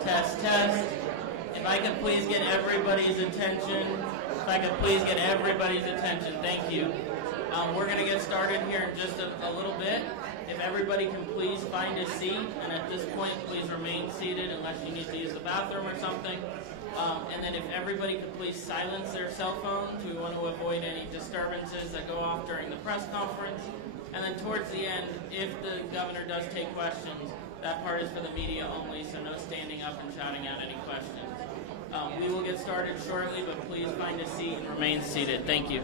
Test, test. If I could please get everybody's attention. If I could please get everybody's attention. Thank you. We're going to get started here in just a little bit. If everybody can please find a seat, and at this point, please remain seated unless you need to use the bathroom or something. And then if everybody could please silence their cell phones, we want to avoid any disturbances that go off during the press conference. And then towards the end, if the governor does take questions, that part is for the media only, so no standing up and shouting out any questions. We will get started shortly, but please find a seat and remain seated. Thank you.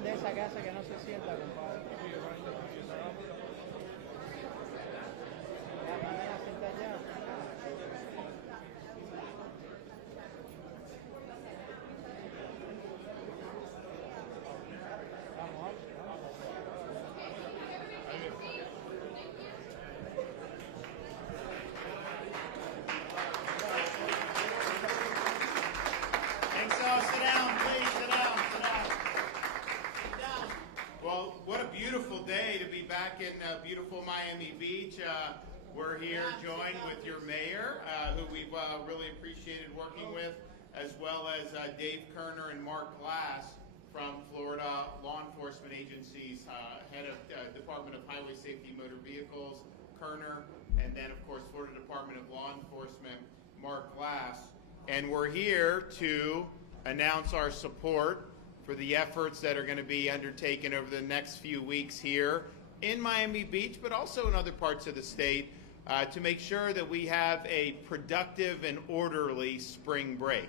grandeza que hace que no se sienta, compadre. Ya, mándala a sentar ya. Vamos. Thanks all. Sit down, please. Sit down. Sit down. Well, what a beautiful day to be back in beautiful Miami Beach. We're here joined with your mayor, who we've really appreciated working with, as well as Dave Kerner and Mark Glass from Florida Law Enforcement Agencies, head of Department of Highway Safety Motor Vehicles, Kerner, and then, of course, Florida Department of Law Enforcement, Mark Glass. And we're here to announce our support for the efforts that are going to be undertaken over the next few weeks here in Miami Beach, but also in other parts of the state, to make sure that we have a productive and orderly spring break.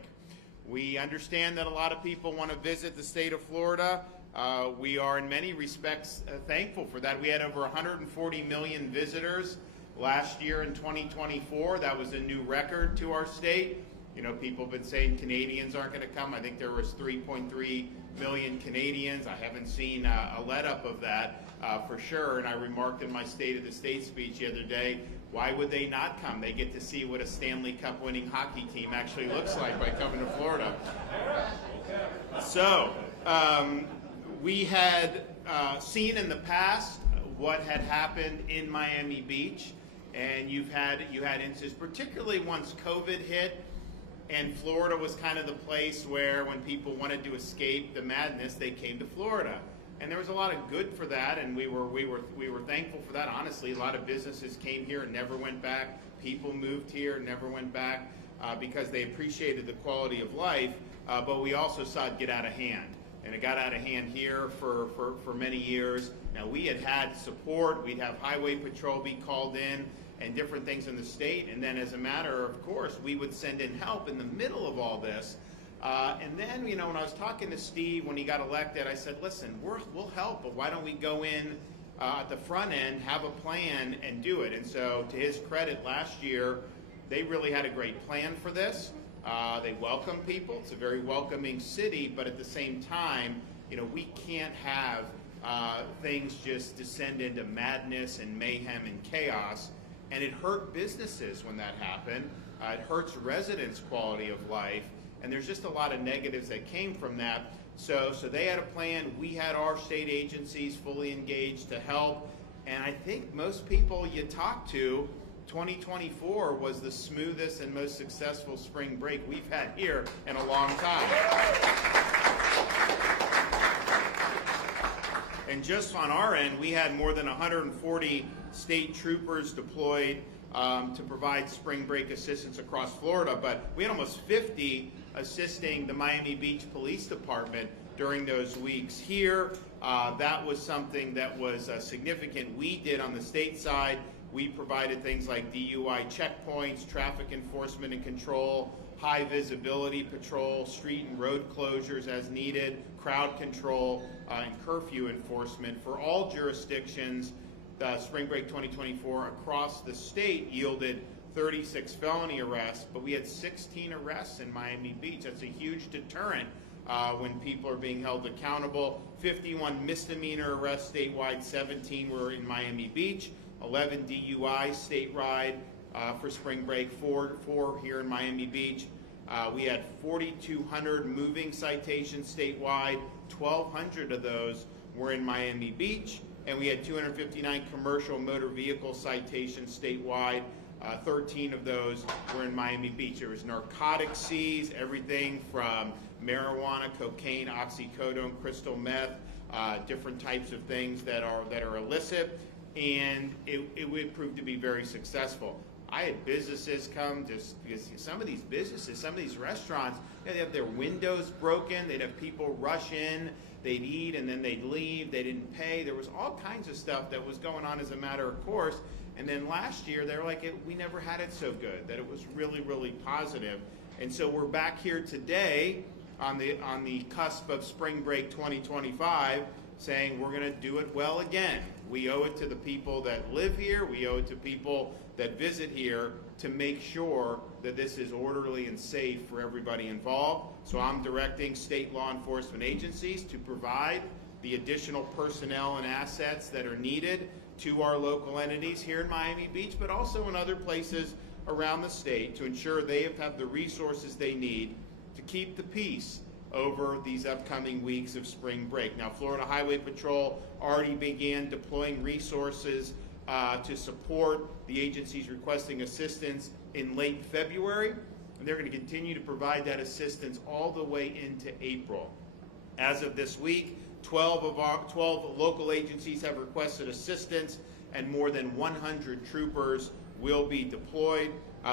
We understand that a lot of people want to visit the state of Florida. We are in many respects thankful for that. We had over 140 million visitors last year in 2024. That was a new record to our state. You know, people have been saying Canadians aren't going to come. I think there was 3.3 million Canadians. I haven't seen a let-up of that for sure. And I remarked in my State of the State speech the other day, why would they not come? They get to see what a Stanley Cup winning hockey team actually looks like by coming to Florida. So, we had seen in the past what had happened in Miami Beach, and you had instances, particularly once COVID hit, and Florida was kind of the place where when people wanted to escape the madness, they came to Florida. And there was a lot of good for that, and we were thankful for that. Honestly, a lot of businesses came here and never went back. People moved here and never went back because they appreciated the quality of life. But we also saw it get out of hand, and it got out of hand here for many years. Now we had support. We'd have Highway Patrol be called in and different things in the state, and then as a matter of course, we would send in help in the middle of all this. And then, you know, when I was talking to Steve when he got elected, I said, listen, we'll help, but why don't we go in at the front end, have a plan, and do it? And so, to his credit, last year, they really had a great plan for this. They welcome people. It's a very welcoming city, but at the same time, you know, we can't have things just descend into madness and mayhem and chaos. And it hurt businesses when that happened. It hurts residents' quality of life. And there's just a lot of negatives that came from that. So they had a plan. We had our state agencies fully engaged to help. And I think most people you talk to, 2024 was the smoothest and most successful spring break we've had here in a long time. And just on our end, we had more than 140 state troopers deployed to provide spring break assistance across Florida, but we had almost 50 assisting the Miami Beach Police Department during those weeks here. That was something that was significant. We did on the state side. We provided things like DUI checkpoints, traffic enforcement and control, high visibility patrol, street and road closures as needed, crowd control, and curfew enforcement for all jurisdictions. Spring Break 2024 across the state yielded 36 felony arrests, but we had 16 arrests in Miami Beach. That's a huge deterrent when people are being held accountable. 51 misdemeanor arrests statewide, 17 were in Miami Beach, 11 DUI statewide for Spring Break, four here in Miami Beach. We had 4,200 moving citations statewide, 1,200 of those were in Miami Beach. And we had 259 commercial motor vehicle citations statewide. 13 of those were in Miami Beach. There was narcotic seized, everything from marijuana, cocaine, oxycodone, crystal meth, different types of things that are illicit, and it would prove to be very successful. I had businesses come just because some of these businesses, some of these restaurants, they have their windows broken. They'd have people rush in. They'd eat and then they'd leave. They didn't pay. There was all kinds of stuff that was going on as a matter of course. And then last year, they were like, we never had it so good, that it was really, really positive. And so we're back here today on the cusp of spring break 2025, saying we're going to do it well again. We owe it to the people that live here. We owe it to people that visit here to make sure that this is orderly and safe for everybody involved. So I'm directing state law enforcement agencies to provide the additional personnel and assets that are needed to our local entities here in Miami Beach, but also in other places around the state, to ensure they have the resources they need to keep the peace over these upcoming weeks of spring break. Now, Florida Highway Patrol already began deploying resources to support the agencies requesting assistance in late February, and they're going to continue to provide that assistance all the way into April. As of this week, 12 local agencies have requested assistance, and more than 100 troopers will be deployed.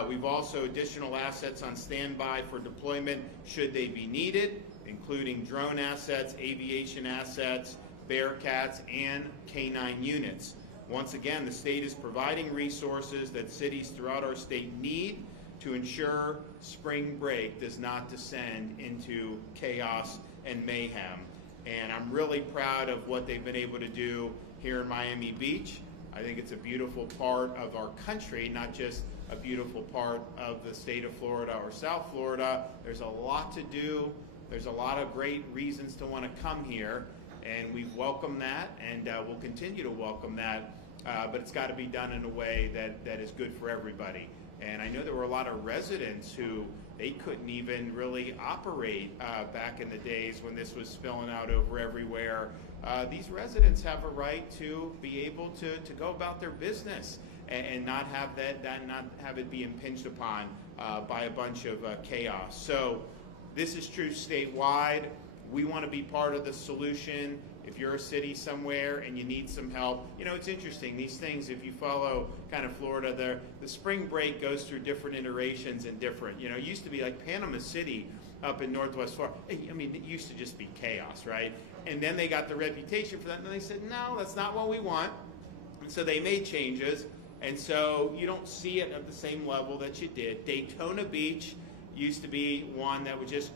We've also additional assets on standby for deployment should they be needed, including drone assets, aviation assets, Bearcats, and K-9 units. Once again, the state is providing resources that cities throughout our state need to ensure spring break does not descend into chaos and mayhem. And I'm really proud of what they've been able to do here in Miami Beach. I think it's a beautiful part of our country, not just a beautiful part of the state of Florida or South Florida. There's a lot to do. There's a lot of great reasons to want to come here, and we've welcomed that, and we'll continue to welcome that, but it's got to be done in a way that is good for everybody. And I know there were a lot of residents who they couldn't even really operate back in the days when this was spilling out over everywhere. These residents have a right to be able to go about their business and not have not have it be impinged upon by a bunch of chaos. So this is true statewide. We want to be part of the solution. If you're a city somewhere and you need some help, you know, it's interesting. These things, if you follow kind of Florida, the spring break goes through different iterations and different, you know, it used to be like Panama City up in Northwest Florida. I mean, it used to just be chaos, right? And then they got the reputation for that, and they said, no, that's not what we want. And so they made changes, and so you don't see it at the same level that you did. Daytona Beach used to be one that was just,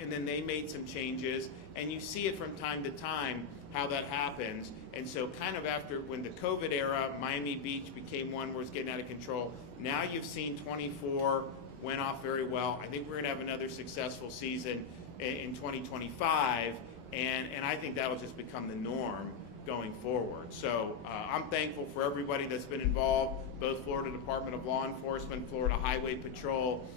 and then they made some changes, and you see it from time to time how that happens. And so kind of after, when the COVID era, Miami Beach became one where it's getting out of control. Now you've seen 24 went off very well. I think we're going to have another successful season in 2025, and I think that'll just become the norm going forward. So I'm thankful for everybody that's been involved, both Florida Department of Law Enforcement, Florida Highway Patrol.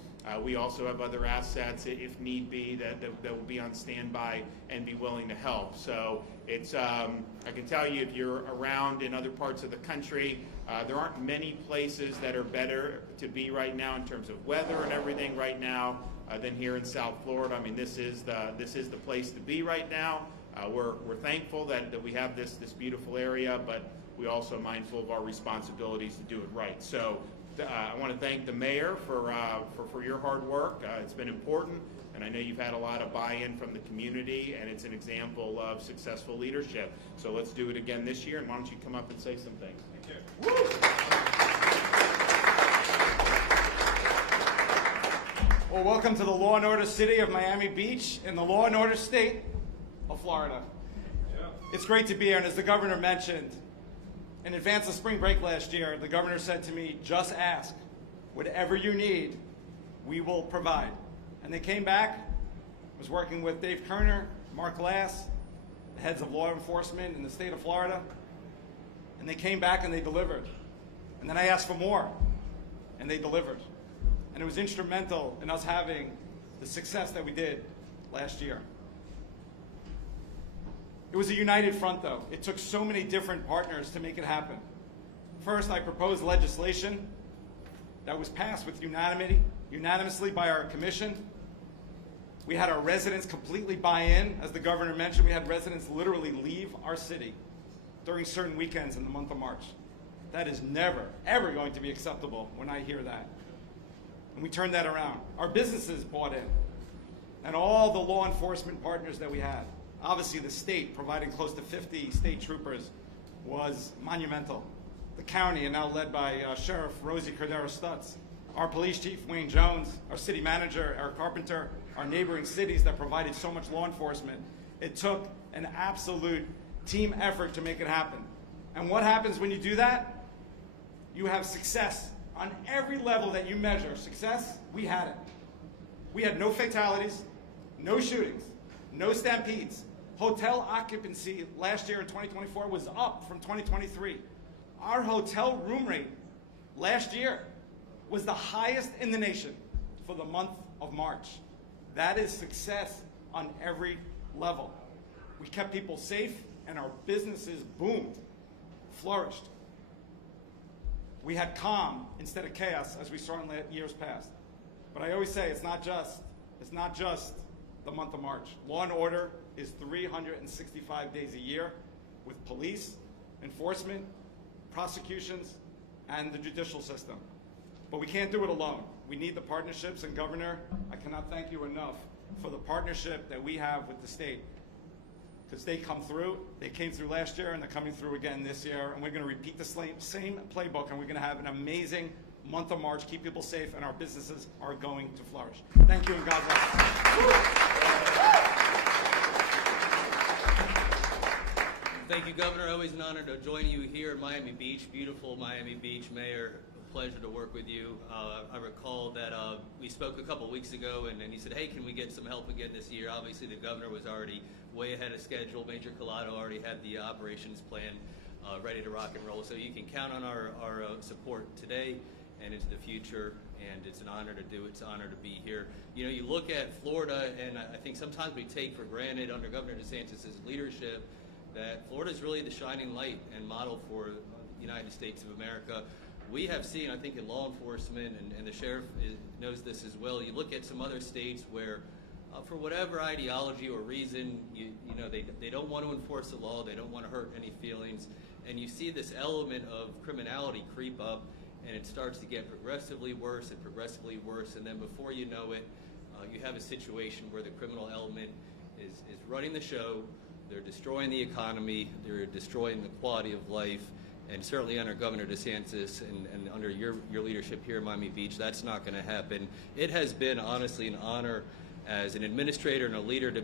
We also have other assets, if need be, that will be on standby and be willing to help. So it's, I can tell you, if you're around in other parts of the country, there aren't many places that are better to be right now in terms of weather and everything right now than here in South Florida. I mean, this is the place to be right now. We're thankful that we have this beautiful area, but we also are mindful of our responsibilities to do it right. So I want to thank the mayor for your hard work. It's been important, and I know you've had a lot of buy-in from the community, and it's an example of successful leadership. So let's do it again this year, and why don't you come up and say some things. Thank you. Woo! Well, welcome to the law and order city of Miami Beach and the law and order state of Florida. Yeah. It's great to be here, and as the governor mentioned, in advance of spring break last year, the governor said to me, just ask. Whatever you need, we will provide. And they came back, was working with Dave Kerner, Mark Glass, the heads of law enforcement in the state of Florida, and they came back and they delivered. And then I asked for more, and they delivered. And it was instrumental in us having the success that we did last year. It was a united front, though. It took so many different partners to make it happen. First, I proposed legislation that was passed with unanimously by our commission. We had our residents completely buy in. As the governor mentioned, we had residents literally leave our city during certain weekends in the month of March. That is never, ever going to be acceptable when I hear that. And we turned that around. Our businesses bought in, and all the law enforcement partners that we had. Obviously, the state, providing close to 50 state troopers, was monumental. The county, and now led by Sheriff Rosie Cordero Stutz, our police chief, Wayne Jones, our city manager, Eric Carpenter, our neighboring cities that provided so much law enforcement. It took an absolute team effort to make it happen. And what happens when you do that? You have success on every level that you measure. Success, we had it. We had no fatalities, no shootings, no stampedes. Hotel occupancy last year in 2024 was up from 2023. Our hotel room rate last year was the highest in the nation for the month of March. That is success on every level. We kept people safe and our businesses boomed, flourished. We had calm instead of chaos, as we saw in years past. But I always say it's not just the month of March. Law and order is 365 days a year with police, enforcement, prosecutions, and the judicial system. But we can't do it alone. We need the partnerships, and Governor, I cannot thank you enough for the partnership that we have with the state. Because they come through, they came through last year, and they're coming through again this year, and we're going to repeat the same playbook, and we're going to have an amazing month of March, keep people safe, and our businesses are going to flourish. Thank you, and God bless. Thank you, Governor. Always an honor to join you here in Miami Beach, beautiful Miami Beach. Mayor, a pleasure to work with you. I recall that we spoke a couple weeks ago, and he said, hey, can we get some help again this year? Obviously, the governor was already way ahead of schedule. Major Collado already had the operations plan ready to rock and roll. So you can count on our support today and into the future, and it's an honor to do it. It's an honor to be here. You know, you look at Florida, and I think sometimes we take for granted under Governor DeSantis' leadership that Florida is really the shining light and model for the United States of America. We have seen, I think, in law enforcement, and the sheriff knows this as well, you look at some other states where for whatever ideology or reason, you know, they don't want to enforce the law, they don't want to hurt any feelings, and you see this element of criminality creep up, and it starts to get progressively worse, and then before you know it, you have a situation where the criminal element is running the show. They're destroying the economy, they're destroying the quality of life, and certainly under Governor DeSantis and under your leadership here in Miami Beach, that's not going to happen. It has been honestly an honor as an administrator and a leader to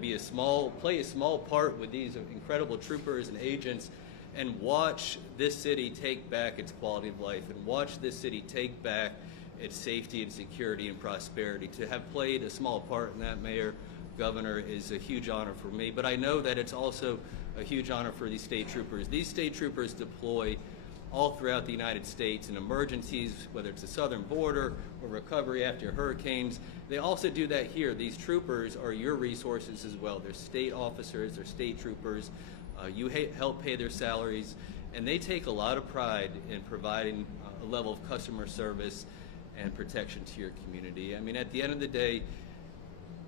play a small part with these incredible troopers and agents and watch this city take back its quality of life and watch this city take back its safety and security and prosperity. To have played a small part in that, Mayor, Governor, is a huge honor for me, but I know that it's also a huge honor for these state troopers. These state troopers deploy all throughout the United States in emergencies, whether it's the southern border or recovery after hurricanes. They also do that here. These troopers are your resources as well. They're state officers, they're state troopers. You help pay their salaries, and they take a lot of pride in providing a level of customer service and protection to your community. I mean, at the end of the day,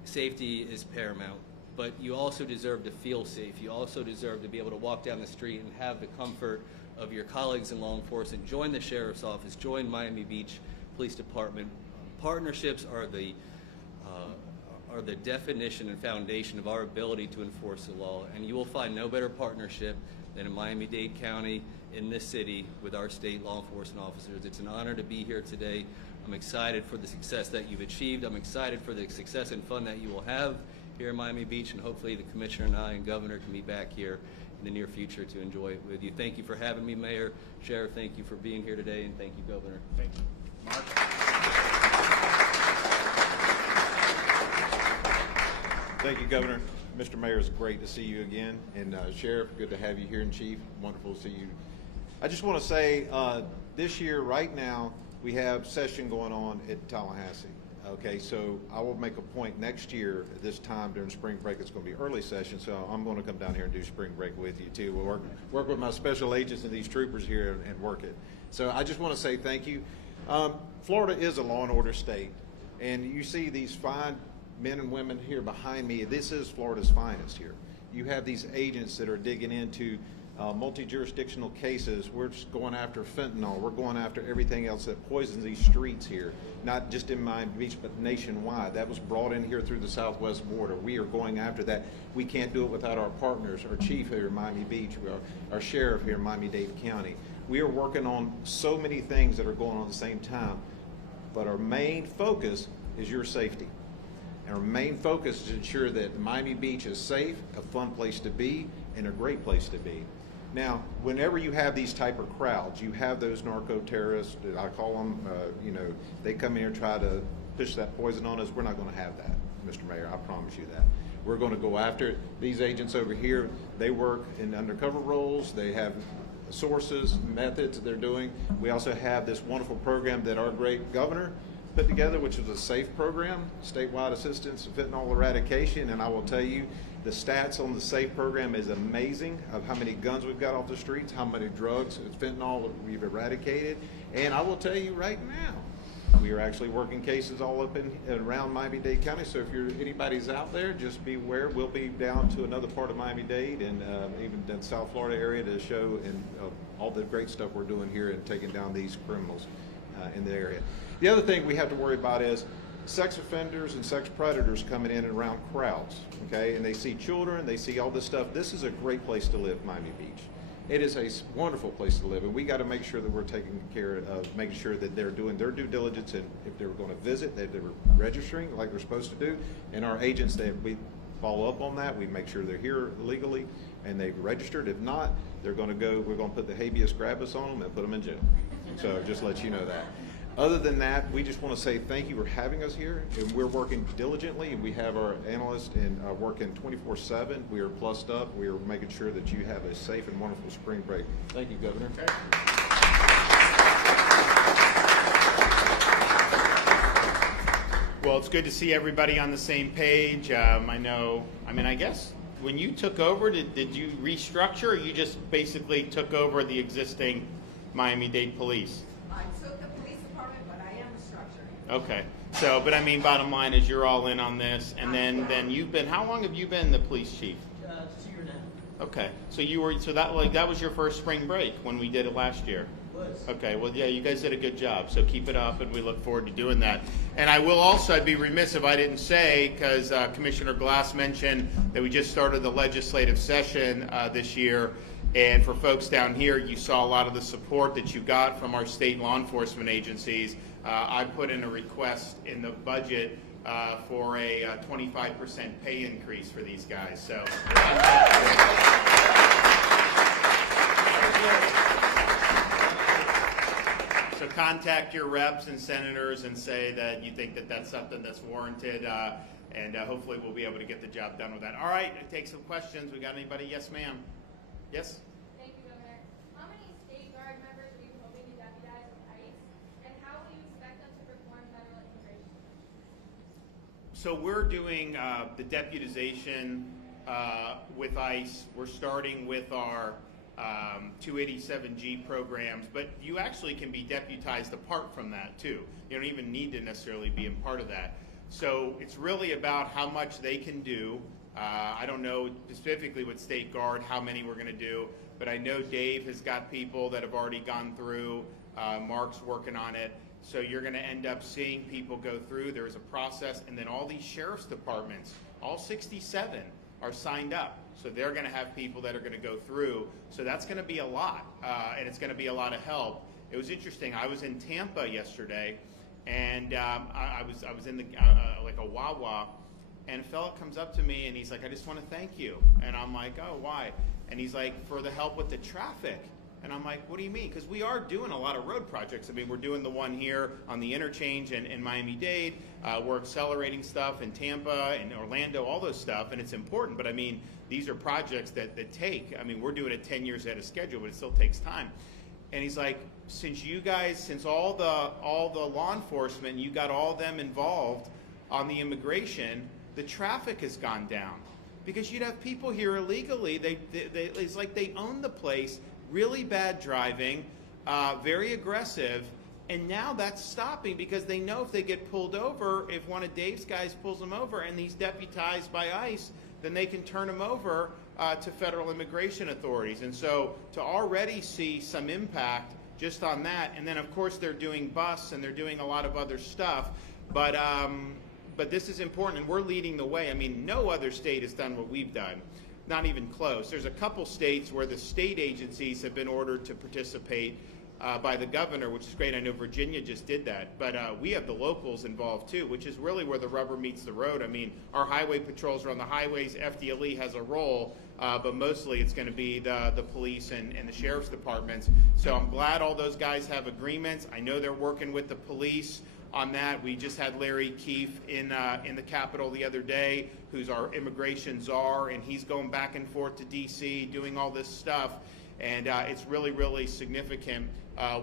safety is paramount, but you also deserve to feel safe. You also deserve to be able to walk down the street and have the comfort of your colleagues in law enforcement. Join the Sheriff's Office, join Miami Beach Police Department. Partnerships are the definition and foundation of our ability to enforce the law, and you will find no better partnership than in Miami-Dade County, in this city, with our state law enforcement officers. It's an honor to be here today. I'm excited for the success that you've achieved. I'm excited for the success and fun that you will have here in Miami Beach, and hopefully the Commissioner and I and Governor can be back here in the near future to enjoy it with you. Thank you for having me, Mayor. Sheriff, thank you for being here today, and thank you, Governor. Thank you. Mark? Thank you, Governor. Mr. Mayor, it's great to see you again. And Sheriff, good to have you here, and Chief, wonderful to see you. I just want to say this year, right now, we have session going on at Tallahassee. Okay, so I will make a point next year at this time during spring break. It's going to be early session, so I'm going to come down here and do spring break with you too. We'll work with my special agents and these troopers here and work it. So I just want to say thank you. Florida is a law and order state, and you see these fine men and women here behind me. This is Florida's finest here. You have these agents that are digging into multi-jurisdictional cases. We're just going after fentanyl. We're going after everything else that poisons these streets here, not just in Miami Beach, but nationwide. That was brought in here through the southwest border. We are going after that. We can't do it without our partners, our chief here in Miami Beach, our sheriff here in Miami-Dade County. We are working on so many things that are going on at the same time, but our main focus is your safety. And our main focus is to ensure that Miami Beach is safe, a fun place to be, and a great place to be. Now, whenever you have these type of crowds, you have those narco terrorists, I call them, they come in here and try to push that poison on us. We're not going to have that, Mr. Mayor, I promise you that. We're going to go after it. These agents over here, they work in undercover roles. They have sources, methods that they're doing. We also have this wonderful program that our great governor put together, which is a SAFE program, Statewide Assistance in Fentanyl Eradication, and I will tell you, the stats on the SAFE program is amazing of how many guns we've got off the streets, how many drugs, fentanyl we've eradicated, and I will tell you right now, we are actually working cases all up in around Miami-Dade County, so if anybody's out there, just be aware. We'll be down to another part of Miami-Dade and even the South Florida area to show and all the great stuff we're doing here and taking down these criminals in the area. The other thing we have to worry about is sex offenders and sex predators coming in and around crowds, okay? And they see children, they see all this stuff. This is a great place to live, Miami Beach. It is a wonderful place to live, and we got to make sure that we're taking care of making sure that they're doing their due diligence, and if they were going to visit, that they were registering like they're supposed to do. And our agents, that we follow up on that. We make sure they're here legally and they've registered. If not, they're going to go. We're going to put the habeas corpus on them and put them in jail. So just let you know that. Other than that, we just want to say thank you for having us here, and we're working diligently, and we have our analysts working 24/7. We are plussed up. We are making sure that you have a safe and wonderful spring break. Thank you, Governor. Okay. Well, it's good to see everybody on the same page. I guess when you took over, did you restructure, or you just basically took over the existing Miami-Dade Police? I took the police department, but I am restructuring. Okay. So, but I mean, bottom line is you're all in on this, and then you've been. How long have you been the police chief? 2 years now. Okay. So that was your first spring break when we did it last year. Okay, well, yeah, you guys did a good job, so keep it up, and we look forward to doing that. And I will also, I'd be remiss if I didn't say, because Commissioner Glass mentioned that we just started the legislative session this year, and for folks down here, you saw a lot of the support that you got from our state law enforcement agencies. I put in a request in the budget for a 25% pay increase for these guys, so. So contact your reps and senators and say that you think that that's something that's warranted, and hopefully we'll be able to get the job done with that. All right, take some questions. We got anybody? Yes, ma'am. Yes? Thank you, Governor. How many state guard members are you hoping to deputize with ICE, and how will you expect them to perform federal immigration? So we're doing the deputization with ICE. We're starting with our 287G programs, but you actually can be deputized apart from that too. You don't even need to necessarily be a part of that. So it's really about how much they can do. I don't know specifically with State Guard how many we're going to do, but I know Dave has got people that have already gone through. Mark's working on it. So you're going to end up seeing people go through. There's a process, and then all these sheriff's departments, all 67, are signed up. So they're going to have people that are going to go through. So that's going to be a lot, and it's going to be a lot of help. It was interesting. I was in Tampa yesterday, and I was in the like a Wawa, and a fella comes up to me and he's like, "I just want to thank you." And I'm like, "Oh, why?" And he's like, "For the help with the traffic." And I'm like, "What do you mean?" Because we are doing a lot of road projects. I mean, we're doing the one here on the interchange in Miami-Dade. We're accelerating stuff in Tampa and Orlando, all those stuff, and it's important. But I mean, these are projects that take. I mean, we're doing it 10 years ahead of schedule, but it still takes time. And he's like, since all the law enforcement, you got all them involved on the immigration, the traffic has gone down. Because you'd have people here illegally. It's like they own the place. Really bad driving, very aggressive, and now that's stopping because they know if they get pulled over, if one of Dave's guys pulls them over and he's deputized by ICE, then they can turn him over to federal immigration authorities. And so to already see some impact just on that, and then of course they're doing bus and they're doing a lot of other stuff, but this is important, and we're leading the way. I mean, no other state has done what we've done. Not even close. There's a couple states where the state agencies have been ordered to participate, by the governor, which is great. I know Virginia just did that, but we have the locals involved too, which is really where the rubber meets the road. I mean, our highway patrols are on the highways, FDLE has a role, but mostly it's going to be the police and the sheriff's departments. So I'm glad all those guys have agreements. I know they're working with the police on that. We just had Larry Keefe in the Capitol the other day, who's our immigration czar, and he's going back and forth to DC doing all this stuff. And it's really, really significant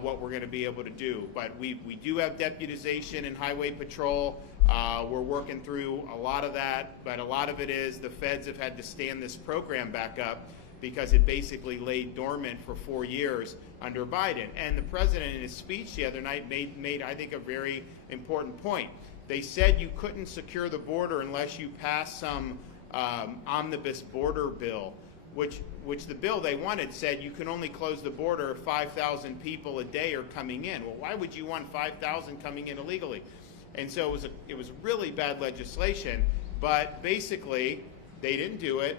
what we're going to be able to do. But we do have deputization in highway patrol. We're working through a lot of that, but a lot of it is the feds have had to stand this program back up because it basically laid dormant for 4 years under Biden. And the president in his speech the other night made I think, a very important point. They said you couldn't secure the border unless you passed some omnibus border bill, which the bill they wanted said you can only close the border if 5,000 people a day are coming in. Well, why would you want 5,000 coming in illegally? And so it was really bad legislation, but basically they didn't do it.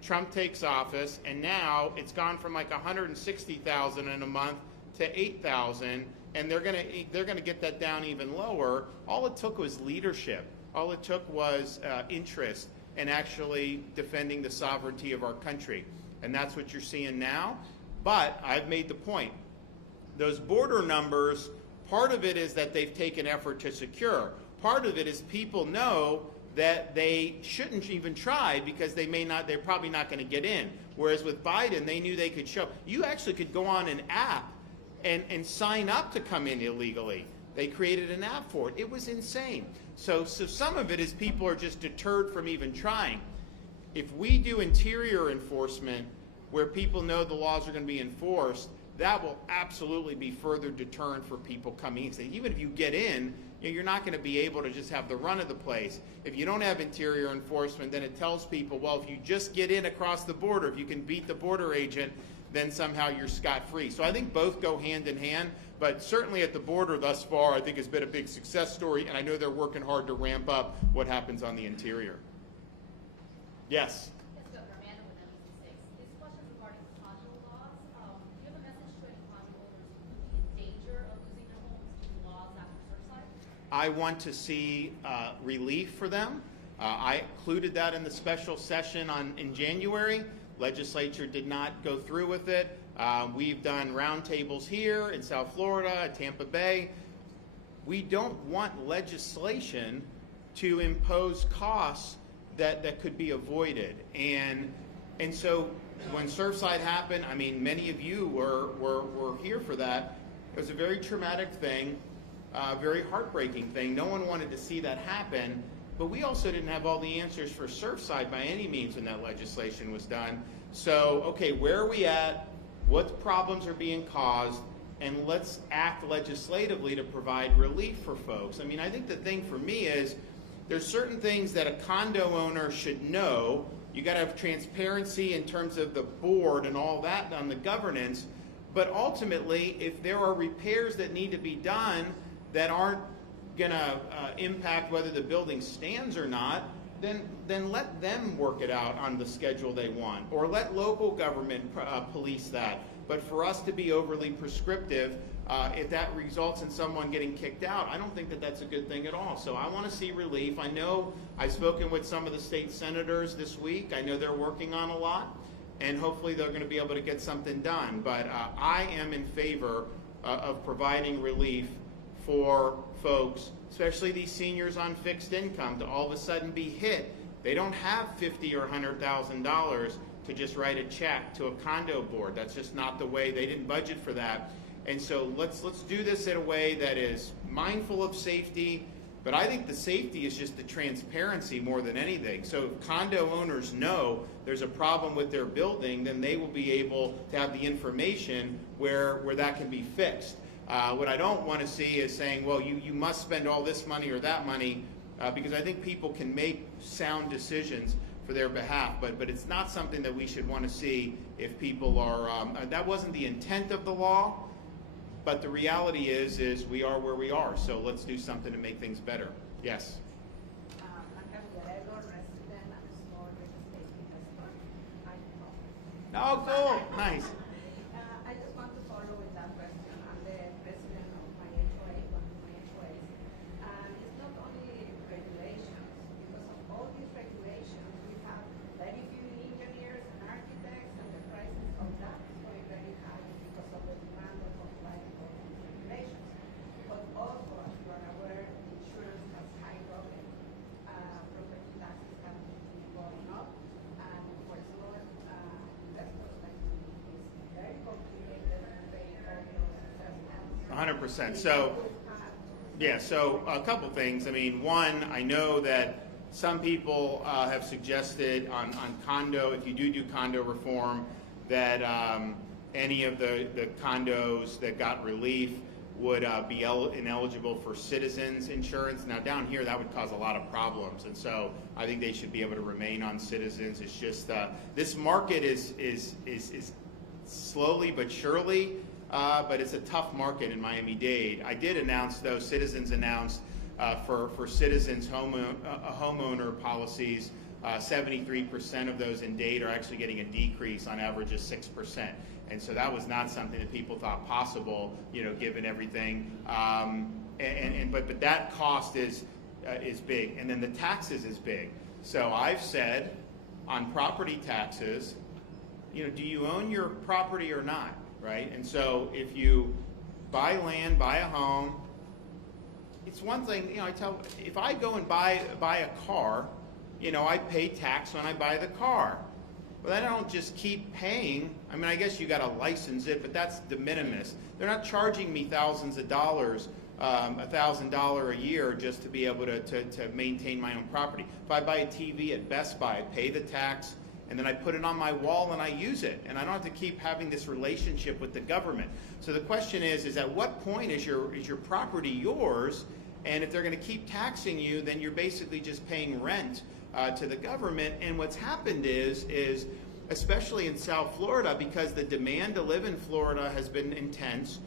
Trump takes office, and now it's gone from like 160,000 in a month to 8,000, and they're gonna get that down even lower. All it took was leadership. All it took was interest in actually defending the sovereignty of our country, and that's what you're seeing now. But I've made the point. Those border numbers, part of it is that they've taken effort to secure. Part of it is people know that they shouldn't even try because they're probably not going to get in. Whereas with Biden, they knew they could show. You actually could go on an app and sign up to come in illegally. They created an app for it. It was insane. So some of it is people are just deterred from even trying. If we do interior enforcement where people know the laws are going to be enforced, that will absolutely be further deterrent for people coming in. So even if you get in, you're not going to be able to just have the run of the place. If you don't have interior enforcement, then it tells people, well, if you just get in across the border, if you can beat the border agent, then somehow you're scot-free. So I think both go hand in hand, but certainly at the border thus far, I think has been a big success story, and I know they're working hard to ramp up what happens on the interior. Yes? Yes, Governor Amanda with NBC6. This question is regarding condo laws. Do you have a message to any condo owners who would be in danger of losing their homes due to laws after Surfside? I want to see relief for them. I included that in the special session in January. Legislature did not go through with it. We've done roundtables here in South Florida, Tampa Bay. We don't want legislation to impose costs that could be avoided. And so when Surfside happened, I mean, many of you were here for that. It was a very traumatic thing, very heartbreaking thing. No one wanted to see that happen, but we also didn't have all the answers for Surfside by any means when that legislation was done. So, okay, where are we at? What problems are being caused? And let's act legislatively to provide relief for folks. I mean, I think the thing for me is there's certain things that a condo owner should know. You got to have transparency in terms of the board and all that on the governance. But ultimately, if there are repairs that need to be done that aren't going to impact whether the building stands or not, then let them work it out on the schedule they want, or let local government police that. But for us to be overly prescriptive, if that results in someone getting kicked out, I don't think that that's a good thing at all. So I want to see relief. I know I've spoken with some of the state senators this week. I know they're working on a lot, and hopefully they're going to be able to get something done. But I am in favor of providing relief for folks, especially these seniors on fixed income, to all of a sudden be hit. They don't have $50,000 or $100,000 to just write a check to a condo board. That's just not the way. They didn't budget for that. And so let's do this in a way that is mindful of safety, but I think the safety is just the transparency more than anything. So if condo owners know there's a problem with their building, then they will be able to have the information where that can be fixed. What I don't want to see is saying, well, you must spend all this money or that money, because I think people can make sound decisions for their behalf, but it's not something that we should want to see if people are, that wasn't the intent of the law, but the reality is we are where we are, so let's do something to make things better. Yes? I'm Oh, cool. Nice. I just want to follow with that question. 100%. So, yeah, so a couple things. I mean, one, I know that some people have suggested on condo, if you do condo reform, that any of the condos that got relief would be ineligible for citizens insurance. Now down here that would cause a lot of problems, and so I think they should be able to remain on citizens. It's just this market is slowly but surely, but it's a tough market in Miami-Dade. I did announce though, Citizens announced for citizens homeowner policies, 73% of those in Dade are actually getting a decrease on average of 6%. And so that was not something that people thought possible, you know, given everything. But that cost is big, and then the taxes is big. So I've said on property taxes, you know, do you own your property or not, right? And so if you buy land, buy a home, it's one thing, you know, if I go and buy a car, you know, I pay tax when I buy the car. But I don't just keep paying. I mean, I guess you got to license it, but that's de minimis. They're not charging me thousands of dollars, $1,000 a year just to be able to maintain my own property. If I buy a TV at Best Buy, I pay the tax, and then I put it on my wall and I use it, and I don't have to keep having this relationship with the government. So the question is at what point is your property yours? And if they're going to keep taxing you, then you're basically just paying rent to the government. And what's happened is especially in South Florida, because the demand to live in Florida has been intense,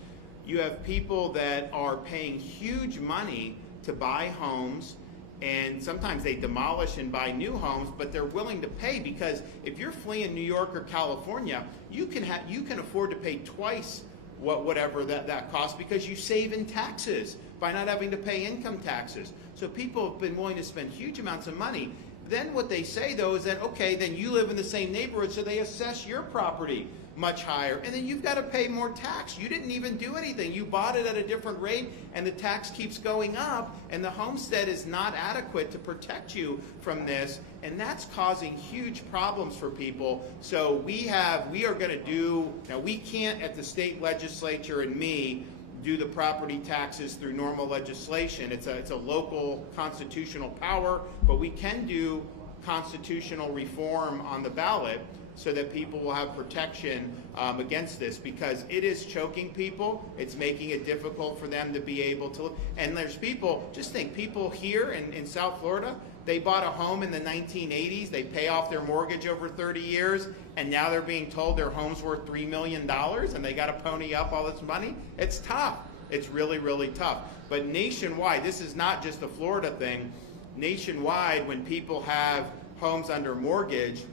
you have people that are paying huge money to buy homes, and sometimes they demolish and buy new homes, but they're willing to pay because if you're fleeing New York or California, you can afford to pay twice whatever that costs because you save in taxes by not having to pay income taxes. So people have been willing to spend huge amounts of money. Then what they say though is that, okay, then you live in the same neighborhood, so they assess your property much higher, and then you've got to pay more tax. You didn't even do anything. You bought it at a different rate, and the tax keeps going up, and the homestead is not adequate to protect you from this, and that's causing huge problems for people. So we are going to do, now we can't at the state legislature and me do the property taxes through normal legislation. It's a local constitutional power, but we can do constitutional reform on the ballot so that people will have protection against this, because it is choking people. It's making it difficult for them to be able to, and there's people, just think, people here in South Florida, they bought a home in the 1980s, they pay off their mortgage over 30 years, and now they're being told their home's worth $3 million and they got to pony up all this money. It's tough. It's really, really tough. But nationwide, this is not just a Florida thing. Nationwide, when people have homes under mortgage,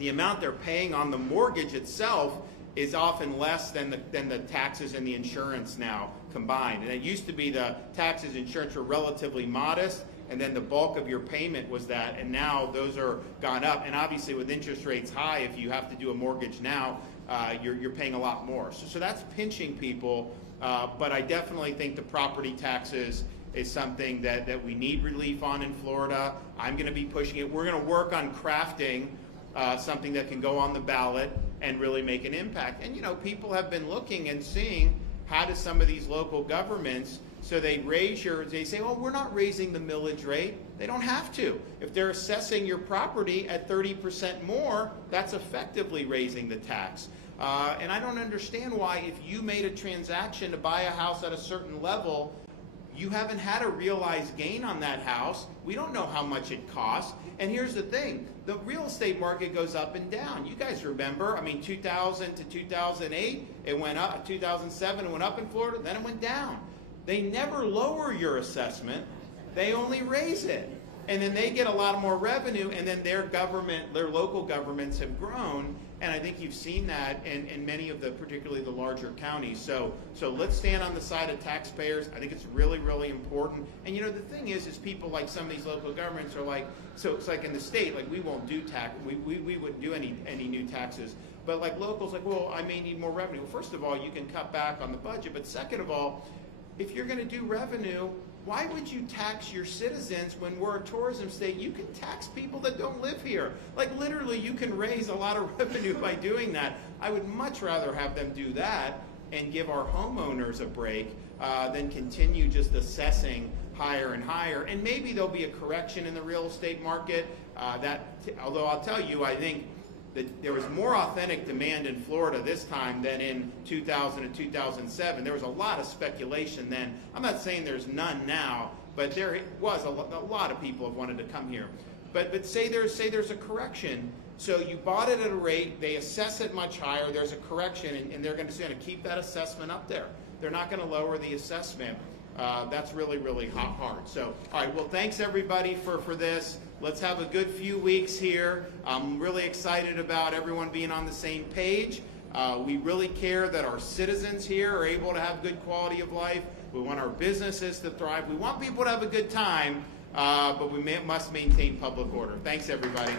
the amount they're paying on the mortgage itself is often less than the taxes and the insurance now combined. And it used to be the taxes and insurance were relatively modest, and then the bulk of your payment was that, and now those are gone up. And obviously with interest rates high, if you have to do a mortgage now, you're paying a lot more. So that's pinching people, but I definitely think the property taxes is something that we need relief on in Florida. I'm going to be pushing it. We're going to work on crafting something that can go on the ballot and really make an impact. And you know, people have been looking and seeing how do some of these local governments, so they say, oh, we're not raising the millage rate. They don't have to. If they're assessing your property at 30% more, that's effectively raising the tax. And I don't understand why, if you made a transaction to buy a house at a certain level, you haven't had a realized gain on that house. We don't know how much it costs. And here's the thing, the real estate market goes up and down. You guys remember, I mean, 2000 to 2008, it went up. 2007, it went up in Florida, then it went down. They never lower your assessment. They only raise it. And then they get a lot more revenue, and then their local governments have grown. And I think you've seen that in many of particularly the larger counties. So let's stand on the side of taxpayers. I think it's really, really important. And you know, the thing is people like some of these local governments are like, so it's like in the state, like we won't do tax, we wouldn't do any new taxes. But like locals, like, well, I may need more revenue. Well, first of all, you can cut back on the budget. But second of all, if you're going to do revenue, why would you tax your citizens when we're a tourism state? You can tax people that don't live here. Like literally, you can raise a lot of revenue by doing that. I would much rather have them do that and give our homeowners a break than continue just assessing higher and higher. And maybe there'll be a correction in the real estate market. Although I'll tell you, I think that there was more authentic demand in Florida this time than in 2000 and 2007. There was a lot of speculation then. I'm not saying there's none now, but there was a lot of people have wanted to come here. But say there's a correction. So you bought it at a rate, they assess it much higher, there's a correction, and they're going to keep that assessment up there. They're not going to lower the assessment. That's really, really hard. So, all right, well, thanks everybody for this. Let's have a good few weeks here. I'm really excited about everyone being on the same page. We really care that our citizens here are able to have good quality of life. We want our businesses to thrive. We want people to have a good time, but we must maintain public order. Thanks, everybody.